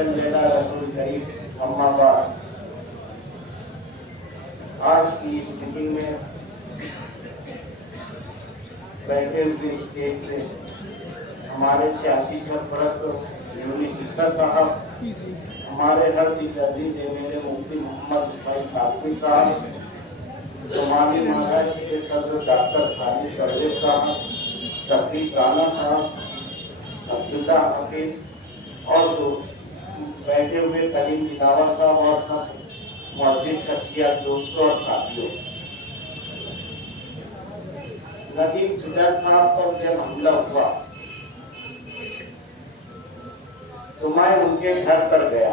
सल्लल्लाहु रसूल करीम अम्मा बाद। आज की इस मीटिंग में बैठे हुए स्टेज पे हमारे सियासी सरपरस्त यूनिस इस्सर साहब, हमारे हर दिग्गजी मेरे मुफ्ती मोहम्मद भाई काफी साहब, सोमानी महाराज के सदर डॉक्टर खालिद परवेज साहब, शफीक राना साहब, अब्दुल्ला हफीज और तो बैठे हुए करीम दिलावर साहब और सब मौजूद शख्सियत, दोस्तों और साथियों। नदीम फिजा साहब पर जब हमला हुआ तो मैं उनके घर पर गया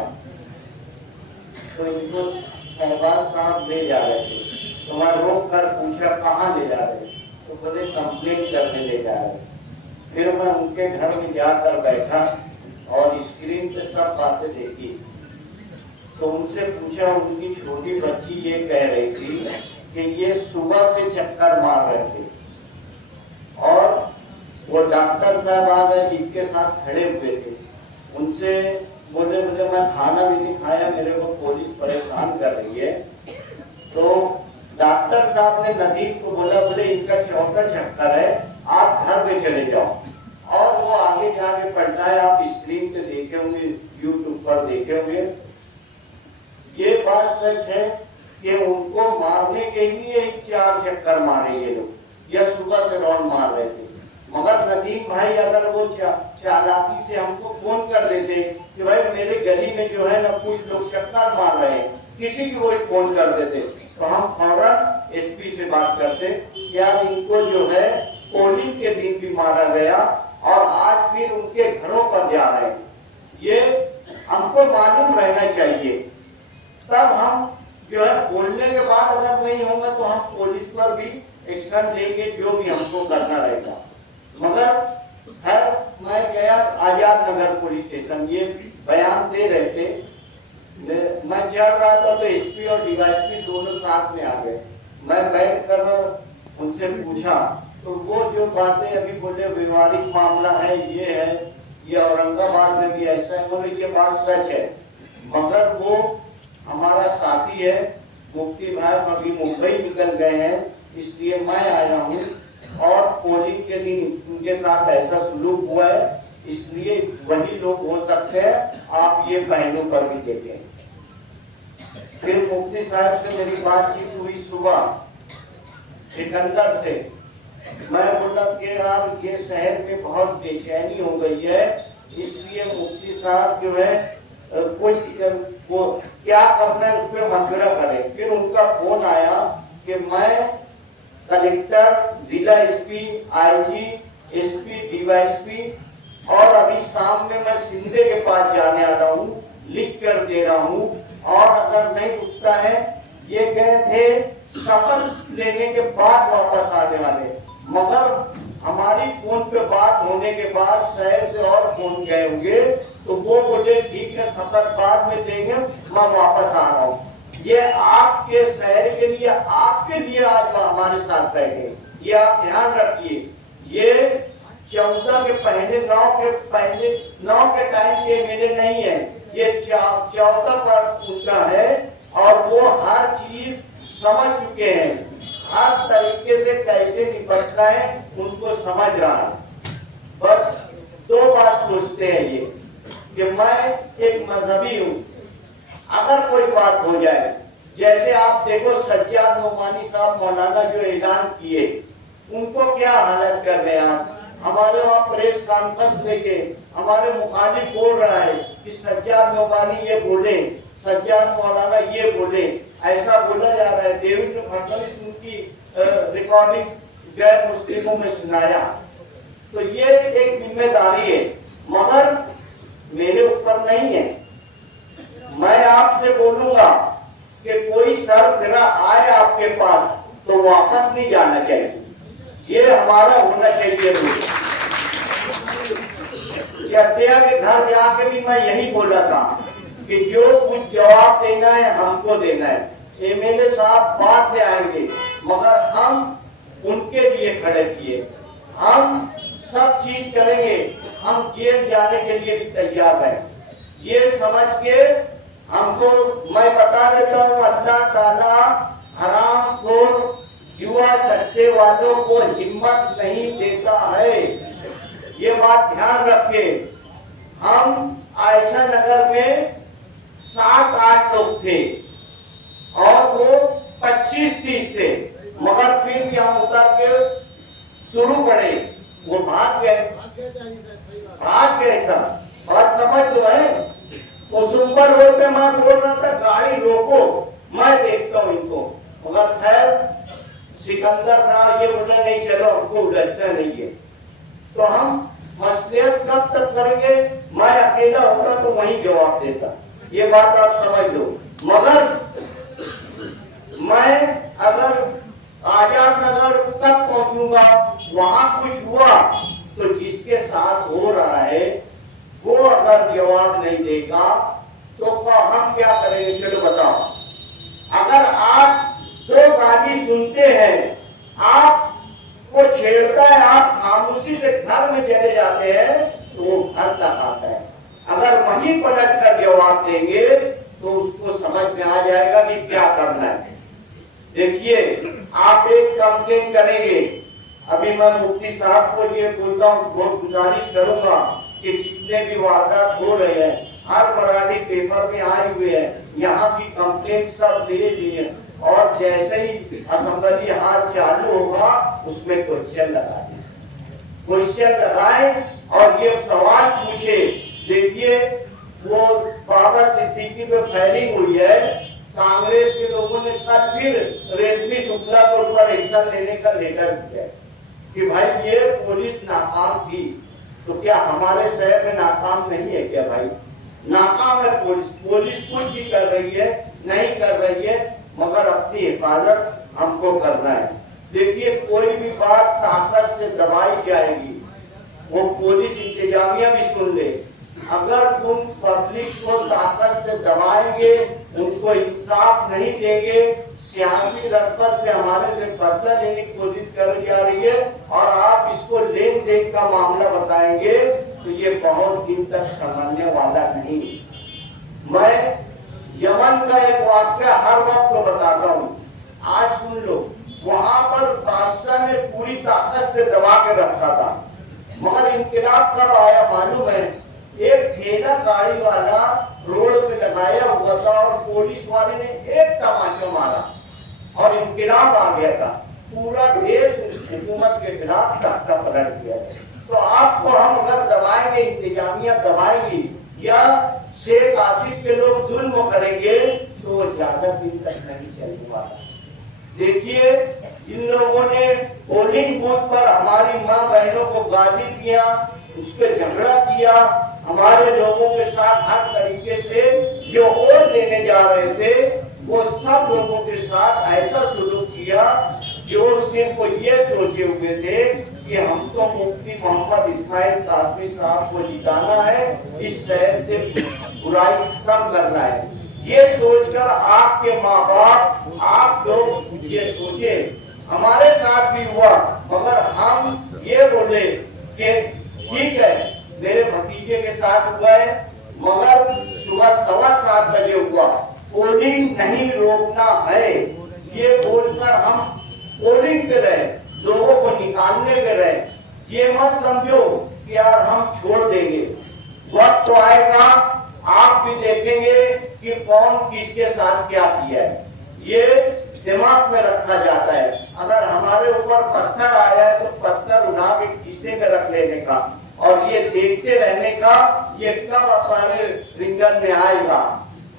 तो इनको शहबाज साहब ले जा रहे थे। तो मैं रोक कर पूछा कहाँ ले जा रहे, तो बोले कंप्लेंट करने ले जा रहे। फिर मैं उनके घर में जाकर बैठा और स्क्रीन पे सब बातें देखी। तो उनसे पूछा, उनकी छोटी बच्ची ये कह रही थी कि ये सुबह से चक्कर मार रहे थे और वो डॉक्टर साहब आ गए जिनके साथ खड़े हुए थे, उनसे बोले मुझे मैं खाना भी नहीं खाया, मेरे को पुलिस परेशान कर रही है। तो डॉक्टर साहब ने नदीम को बोला, बोले इनका चौथा चक्कर है, आप घर पे चले जाओ। और वो आगे जाके पढ़ना है, आप स्क्रीन पे देखे होंगे, यूट्यूब पर देखे होंगे। ये बात सच है कि उनको मारने के लिए 4 चक्कर मारे ये लोग, या सुबह से राउंड मार रहे थे। मगर नदीम भाई अगर वो चालाकी से हमको फोन कर देते कि भाई मेरे गली में जो है ना कुछ लोग चक्कर मार रहे हैं, किसी की वो फोन कर देते तो हम फौरन एसपी से बात करते कि यार इनको जो है पोलिंग के दिन भी मारा गया और आज फिर उनके घरों पर जा रहे हैं। ये हमको मालूम रहना चाहिए, तब हम जो है बोलने के बाद अगर नहीं होगा तो हम पुलिस पर भी एक्शन लेंगे, जो भी हमको करना रहेगा। मगर खैर मैं गया आजाद नगर पुलिस स्टेशन, ये बयान दे रहे थे, मैं चढ़ रहा था तो एसपी और डीवाईएसपी दोनों साथ में आ गए। मैं बैठ कर उनसे पूछा तो वो जो बातें अभी बोले व्यवहारिक मामला है, ये औरंगाबाद में भी ऐसा है, बोले ये बात सच है। मगर वो हमारा साथी है मुफ्ती भाई, अभी मुंबई निकल गए हैं, इसलिए मैं आया हूँ और पोलिंग के दिन उनके साथ ऐसा सुलूक हुआ है, इसलिए वही लोग हो सकते हैं, आप ये पहलू पर भी देखें। फिर मुफ्ती साहब से मेरी बातचीत हुई सुबह सिकंदर से। मैं बोला कि आप ये शहर में बहुत बेचैनी हो गई है, इसलिए मुफ्ती साहब जो है कुछ वो क्या करना है उस पर मशवरा करें। फिर उनका फोन आया कि मैं कलेक्टर, जिला एसपी, आईजी, एसपी, डीवाईएसपी और अभी शाम में मैं सिंधे के पास जाने आ रहा हूँ, लिख कर दे रहा हूँ और अगर नहीं उठता है, ये गए थे शपथ लेने के बाद वापस आने वाले, मगर हमारी फोन पे बात होने के बाद शहर से और फोन गए होंगे तो वो बोले ठीक है शपथ बाद में देंगे, मैं वापस आ रहा हूँ। ये आपके शहर के लिए, आपके लिए आज हमारे साथ बैठे, ये आप ध्यान रखिए। ये 14 के पहले 9 के टाइम के मेरे नहीं है, ये 14 पर उनका है और वो हर चीज समझ चुके हैं, हर तरीके से कैसे निपटना है उनको समझ रहा है। बस 2 बात सोचते हैं ये कि मैं एक मजहबी हूँ, अगर कोई बात हो जाए, जैसे आप देखो सज्जाद नोमानी साहब मौलाना जो ऐलान किए, उनको क्या हालत कर रहे हैं आप। हमारे वहाँ प्रेस कॉन्फ्रेंस लेके हमारे मुखालिफ बोल रहा है कि सज्जाद नोमानी ये बोले, सज्जाद मौलाना ये बोले, ऐसा बोला जा रहा है। देवेंद्र फडणवीस उनकी रिकॉर्डिंग गैर मुस्लिमों में सुनाया, तो ये एक जिम्मेदारी है, मगर मेरे ऊपर नहीं है। मैं आपसे बोलूंगा कि कोई सरफिरा आए आपके पास तो वापस नहीं जाना चाहिए, ये हमारा होना चाहिए। चटिया के घर जाके भी मैं यही बोला था कि जो कुछ जवाब देना है हमको देना है। एमएलए साहब बाद में आएंगे, मगर हम उनके लिए खड़े किए, हम सब चीज करेंगे, हम जेल जाने के लिए भी तैयार हैं। ये समझ के हमको मैं बता देता हूँ, अल्लाह ताला हराम खोर जुआ सट्टे वालों को हिम्मत नहीं देता है। ये बात ध्यान रखे। हम आयशा नगर में 7-8 लोग थे और वो 25-30 थे, मगर फिर भी हम उतर के शुरू पड़े, वो भाग गए सब। और समझ लो है, कुसुम्बर रोड पे मैं बोल रहा था गाड़ी रोको, मैं देखता हूँ इनको, मगर खैर सिकंदर था, ये बोले नहीं चलो हमको उड़ता नहीं है। तो हम मसलियत कब तक करेंगे, मैं अकेला होता तो वही जवाब देता, ये बात आप समझ लो। मगर मैं अगर आजाद नगर तक पहुंचूंगा, वहां कुछ हुआ तो जिसके साथ हो रहा है वो अगर जवाब नहीं देगा तो हम क्या करेंगे, चलो बताओ। अगर आप 2 गाली सुनते हैं, आप वो छेड़ता है, आप खामोशी से घर में चले जाते हैं तो वो घर तक आता है। अगर वहीं पलट कर जवाब देंगे तो उसको समझ में आ जाएगा कि क्या करना है। देखिए, आप एक कंप्लेन करेंगे, अभी मैं मुफ्ती साहब को ये बोलता हूँ, बहुत गुजारिश करूंगा कि जितने भी वारदात हो रहे हैं, हर मराठी पेपर में आए हुए हैं, यहाँ की कंप्लेन सब ले लिए, और जैसे ही असेंबली हाथ चालू होगा उसमें क्वेश्चन लगाए और ये सवाल पूछे। देखिए, वो बाबा सिद्दीकी पे फैली हुई है, कांग्रेस के लोगों ने कल फिर रेशमी शुक्ला को ऊपर एक्शन लेने का लेटर दिया कि भाई ये पुलिस नाकाम थी, तो क्या हमारे शहर में नाकाम नहीं है क्या भाई? नाकाम है पुलिस कुछ भी कर रही है, नहीं कर रही है, मगर अपनी हिफाजत हमको करना है। देखिए, कोई भी बात ताकत से दबाई जाएगी, वो पुलिस इंतजामिया भी सुन ले। अगर तुम पब्लिक को ताकत से दबाएंगे, उनको इंसाफ नहीं देंगे, सियासी रगबत से हमारे से बदला लेने की कोशिश कर जा रही है और आप इसको लेन देन का मामला बताएंगे तो ये बहुत दिन तक समझने वाला नहीं। मैं यमन का एक वाक्य हर वक्त को बताता हूँ, आज सुन लो। वहां पर बादशाह ने पूरी ताकत से दबा के रखा था, मगर इनकलाब कब आया मालूम है? एक ठेला गाड़ी वाला रोड पे लगाया हुआ था और पुलिस वाले ने एक तमाचा मारा और इनकलाब आ गया था। पूरा देश उस हुकूमत के खिलाफ तख्ता पलट गया। तो आपको हम अगर दबाएंगे, इंतजामिया दबाएंगी या शेख आसिफ के लोग जुल्म करेंगे तो वो ज्यादा दिन तक नहीं चलने वाला। देखिए, इन लोगों ने पोलिंग बूथ पर हमारी माँ बहनों को गाली दिया, उस पर झगड़ा किया, हमारे लोगों के साथ हर तरीके से जो वोट देने जा रहे थे वो सब लोगों के साथ ऐसा सलूक किया जो सिर्फ ये सोचे हुए थे कि हम तो मुफ्ती मोहम्मद इस्माइल कासमी साहब को जिताना है, इस शहर से बुराई खत्म करना है। ये सोचकर आपके माँ बाप, आप लोग ये सोचे, हमारे साथ भी हुआ, मगर हम ये बोले कि ठीक है, मेरे भतीजे के साथ हुआ है, मगर सुबह 7:15 बजे हुआ, पोलिंग नहीं रोकना है, ये बोलकर हम पोलिंग पे रहे, लोगों को निकालने पे रहे। ये मत समझो कि यार हम छोड़ देंगे, वक्त तो आएगा आप भी देखेंगे कि कौन किसके साथ क्या किया है, ये दिमाग में रखा जाता है। अगर हमारे ऊपर पत्थर आया है तो पत्थर उठा के किसे में रख लेने का और ये देखते रहने का, ये कब हमारे रिंगन में आएगा।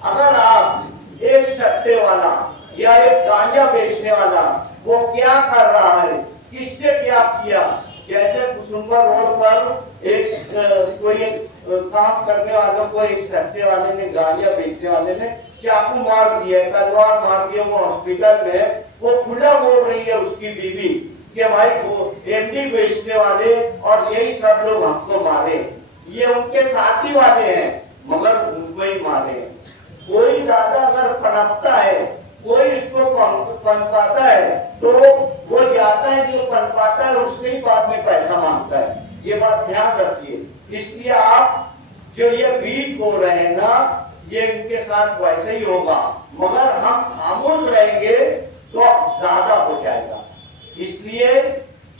अगर आप एक सट्टे वाला या एक गांजा बेचने वाला वो क्या कर रहा है, किससे क्या किया, जैसे कुसुम्बर रोड पर एक कोई काम करने वालों को एक सट्टे वाले ने, गांजा बेचने वाले ने चाकू मार दिया, तलवार मार दिया, वो हॉस्पिटल में, वो खुला बोल रही है उसकी बीवी कि भाई वो एमडी बेचने वाले और यही सब लोग हमको मारे, ये उनके साथी वाले हैं मगर उनको ही मारे। कोई दादा अगर पनपता है, कोई इसको पनपाता है तो वो जाता है, जो पनपाता है उससे ही बाद में पैसा मांगता है, ये बात ध्यान रखिए। इसलिए आप जो ये बीज बोल रहे हैं ना, ये इनके साथ वैसे ही होगा, मगर हम खामोश रहेंगे तो ज्यादा हो जाएगा। इसलिए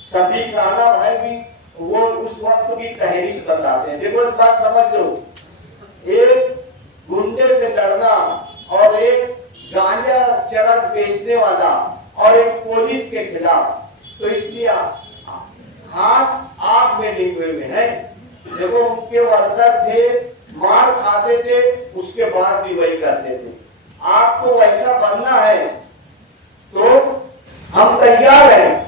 सभी राणा भाई भी वो उस वक्त की तहरीर बताते हैं। देखो एक बात समझ लो, एक गुंडे से लड़ना और एक गांजा चरस बेचने वाला और एक पुलिस के खिलाफ, तो इसलिए हाथ आग में लिखे हुए हैं। देखो उनके वर्कर थे, मार खाते थे, उसके बाद भी वही करते थे। आपको वैसा बनना है तो हम तैयार हैं।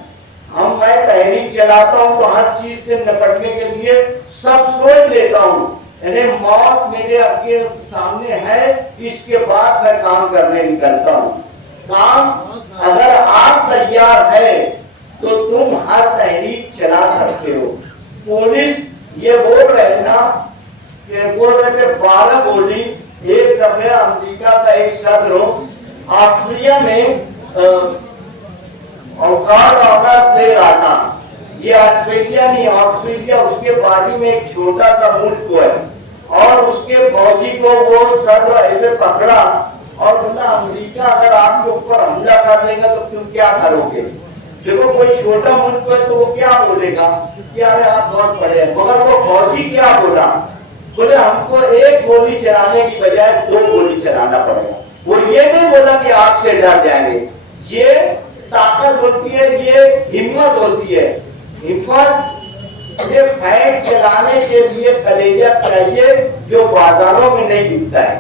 मैं तहरीक चलाता हूँ तो हर चीज से निपटने के लिए सब सोच लेता हूँ, यानी मौत मेरे आगे सामने है, इसके बाद मैं काम करने निकलता हूँ। काम अगर आप तैयार है तो तुम हर तहरीक चला सकते हो। पुलिस ये बोल रहे ना, बोल रहे थे 12 गोली। एक दफे अमेरिका का एक सदर ऑस्ट्रेलिया में अवकाश ऑर्डर दे रहा था। ये ऑस्ट्रेलिया नहीं, ऑस्ट्रेलिया उसके बाजू में एक छोटा सा मुल्क है, और उसके फौजी को वो सदर ऐसे पकड़ा और बोला अमेरिका अगर आपके ऊपर हमला कर देगा तो तुम क्या करोगे। देखो कोई छोटा मुल्क है तो वो क्या बोलेगा कि अरे आप बहुत बड़े हैं, मगर वो फौजी क्या बोला, बोले हमको एक गोली चलाने की बजाय 2 गोली चलाना पड़ेगा। वो ये नहीं बोला कि आपसे डर जाएंगे। ये ताकत होती है, ये हिम्मत होती है। हिम्मत ये फैट चलाने के लिए कलेजा चाहिए जो बाजारों में नहीं बिकता है,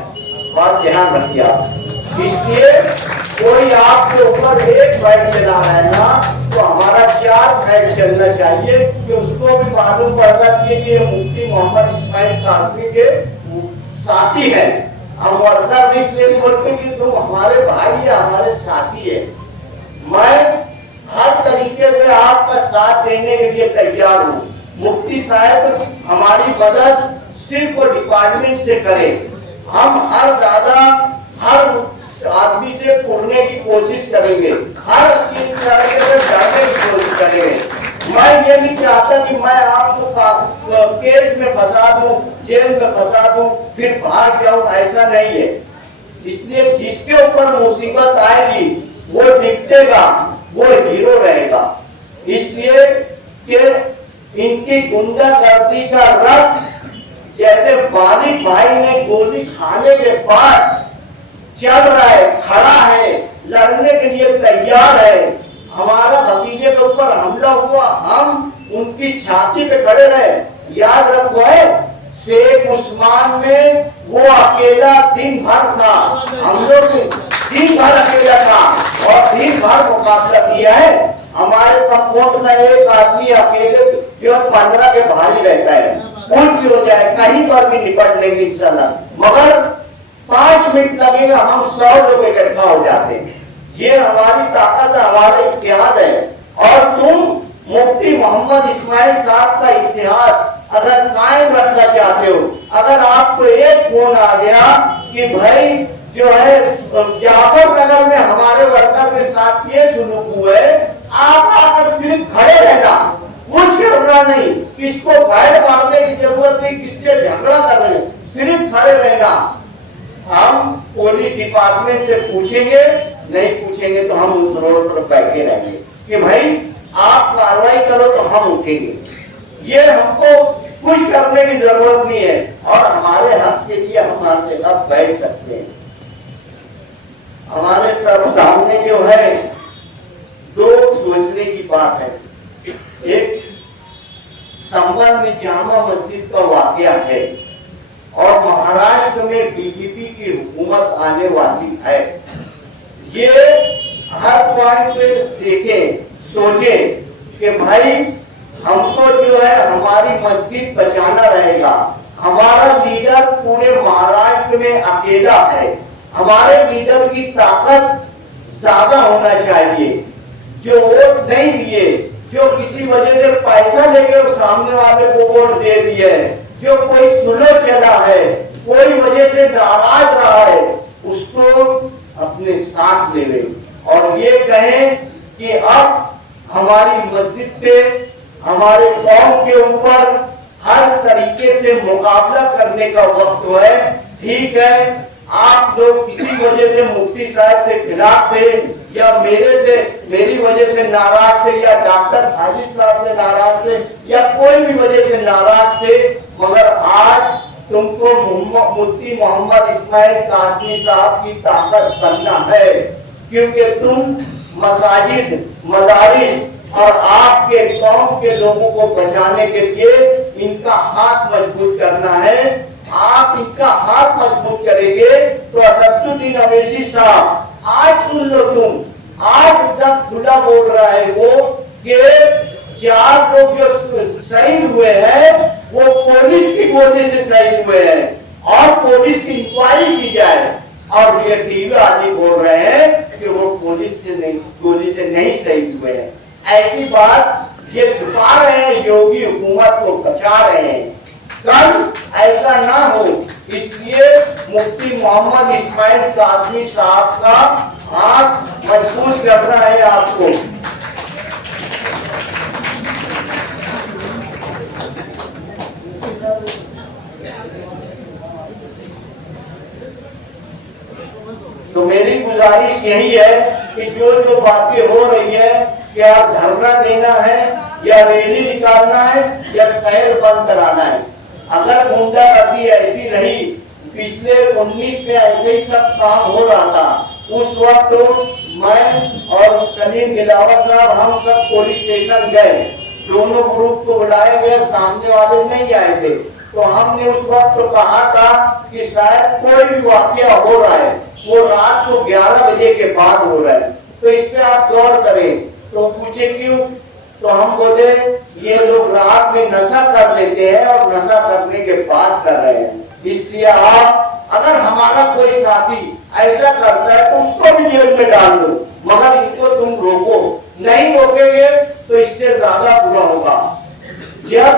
और ध्यान रखिए आप। इसलिए कोई आपके ऊपर एक फैट चला रहा है ना, तो हमारा 4 फैट चलना चाहिए कि उसको भी मालूम पड़ता कि ये मुफ्ती मोहम्मद इस्माइल कासमी के साथी है। हम वर्कर भी इसलिए बोलते कि तुम हमारे भाई या हमारे साथी है। मैं हर तरीके से आपका साथ देने के लिए तैयार हूँ। मुफ्ती साहब हमारी मदद सिर्फ वो डिपार्टमेंट से करें। हम हर दादा हर आदमी से पढ़ने की कोशिश करेंगे, हर चीज से जानने की कोशिश करेंगे। मैं ये नहीं चाहता कि मैं आपको केस में फंसा दूं, जेल में फंसा दूं, फिर भाग जाऊं, ऐसा नहीं है। इसलिए जिसके ऊपर मुसीबत आएगी वो दिखेगा, वो हीरो रहेगा। इसलिए कि इनकी गुंडागर्दी का रक्त जैसे बालिक भाई ने गोली खाने के बाद चल रहा है, खड़ा है, लड़ने के लिए तैयार है। हमारा भतीजे के ऊपर हमला हुआ, हम उनकी छाती पे खड़े रहे। याद रखो है शेख उस्मान में वो अकेला दिन भर था, हम लोग दिन भर अकेला था और दिन भर मुकाबला किया है। हमारे कंपाउंड में एक आदमी अकेले जो 15 के भारी रहता है, कुछ भी हो जाए कहीं पर भी निपट लेंगे इंशाल्लाह, मगर 5 मिनट लगेगा, हम 100 लोग इकट्ठा हो जाते हैं। ये हमारी ताकत है, हमारा इत्तेहाद है। और तुम मुफ्ती मोहम्मद इस्माइल साहब का इत्तेहाद अगर कायम रखना चाहते हो, अगर आपको एक फोन आ गया कि भाई जो है जाफर नगर में हमारे वर्कर के साथ ये सुलूक हुआ है, आप आकर सिर्फ खड़े रहना, कुछ करना नहीं, किसको बैठ मारने की जरूरत नहीं, किससे झगड़ा कर रहे, सिर्फ खड़े रहना। हम पुलिस डिपार्टमेंट से पूछेंगे, नहीं पूछेंगे तो हम उस रोड पर बैठे रहेंगे कि भाई आप कार्रवाई करो तो हम उठेंगे। ये हमको कुछ करने की जरूरत नहीं है, और हमारे हक के लिए हम हर जगह बैठ सकते हैं। हमारे सब सामने जो है 2 सोचने की बात है। एक संबल में जामा मस्जिद का वाकया है, और महाराष्ट्र में बीजेपी की हुकूमत आने वाली है। ये हर पॉइंट पे देखें, सोचे कि भाई हमको जो है हमारी मस्जिद बचाना रहेगा। हमारा लीडर पूरे महाराष्ट्र में अकेला है, हमारे लीडर की ताकत ज्यादा होना चाहिए। जो वोट नहीं दिए, जो किसी वजह से पैसा लेकर सामने वाले को वोट दे दिए, जो कोई सुलह चला है, कोई वजह से नाराज रहा है, उसको अपने साथ ले ले और ये कहें कि अब हमारी मस्जिद पे, हमारे कौम के ऊपर, हर तरीके से मुकाबला करने का वक्त है। ठीक है, आप लोग किसी वजह से मुफ्ती साहब से खिलाफ थे या मेरी वजह से नाराज थे या डॉक्टर हाजिर साहब से नाराज थे या कोई भी वजह से नाराज थे, मगर आज तुमको मुफ्ती मोहम्मद इस्माइल कासमी साहब की ताकत बनना है, क्योंकि तुम मसाजिद, मदारिस और आपके कौम के लोगों को बचाने के लिए इनका हाथ मजबूत करना है। आप इनका हाथ मजबूत करेंगे तो असदुद्दीन अवैसी साहब, आज सुन लो, तुम आज एकदम खुला बोल रहा है वो कि 4 लोग जो शहीद हुए हैं वो पुलिस की गोली से शहीद हुए हैं और पुलिस की इंक्वायरी की जाए, और ये टीवी आदि बोल रहे हैं कि वो गोली से नहीं शहीद हुए हैं। ऐसी बात ये छुपा रहे हैं, योगी हुकूमत को बचा रहे हैं। कल ऐसा ना हो, इसलिए मुफ्ती मोहम्मद इस्माइल कासमी साहब का हाथ मजबूत करना है आपको। तो मेरी गुजारिश यही है कि जो जो बातें हो रही है, कि आप धरना देना है या रैली निकालना है या शहर बंद कराना है। अगर गुंडागर्दी ऐसी रही, पिछले 19 में ऐसे ही सब काम हो रहा था, उस वक्त तो मैं और सलीम दिलावर साहब हम सब पुलिस स्टेशन गए, दोनों ग्रुप को बुलाए गए, सामने वाले नहीं आए थे, तो हमने उस वक्त तो कहा था कि शायद कोई भी वाकया हो रहा है वो रात को 11 बजे के बाद हो रहा है, तो इस पे आप गौर करें। तो पूछे क्यों, तो हम बोले ये लोग रात में नशा कर लेते हैं और नशा करने के बाद कर रहे हैं, इसलिए आप अगर हमारा कोई साथी ऐसा करता है तो उसको भी जेल में डाल दो, मगर इनको तुम रोको, नहीं रोकेंगे तो इससे ज्यादा बुरा होगा। जब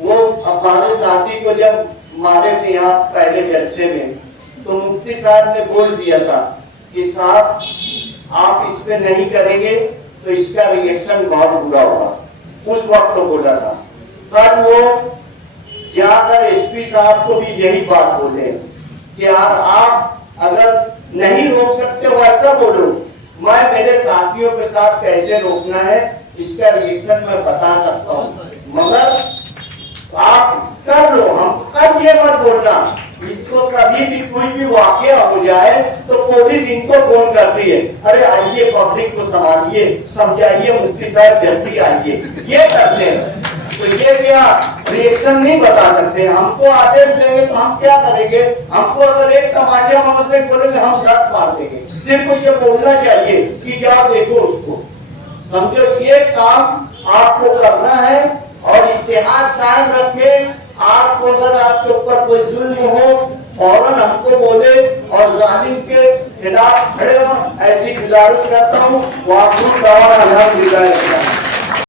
वो हमारे साथी को जब मारे थे यहाँ पहले जलसे में, तो मुफ्ती साहब ने बोल दिया था कि साहब आप इस पे नहीं करेंगे तो इसका रिएक्शन बहुत बुरा होगा, उस वक्त तो बोला था। पर वो जाकर एसपी साहब को भी यही बात बोले कि आप अगर नहीं रोक सकते हो ऐसा बोलो, मैं मेरे साथियों के साथ कैसे रोकना है इसका रिएक्शन मैं बता सकता हूँ, मगर आप कर लो, हम कब ये मत बोलना। इनको कभी भी कोई भी वाकया हो जाए तो पुलिस इनको फोन करती है, अरे आइए पब्लिक को संभालिए, समझाइए, मुफ्ती साहब जल्दी आइए, ये करते हैं। तो ये क्या रिएक्शन नहीं बता सकते, हमको आदेश देंगे तो हम क्या करेंगे, हमको अगर एक तमाचा मारने बोलेंगे हम 10 मार देंगे, सिर्फ ये बोलना चाहिए कि जाओ देखो उसको, समझो। ये काम आपको करना है और इतिहास कायम रखे। आपको अगर आपके ऊपर कोई जुल्म हो फौरन हमको बोले और जालिम के खिलाफ खड़े हो, ऐसी गुजारिश करता हूँ।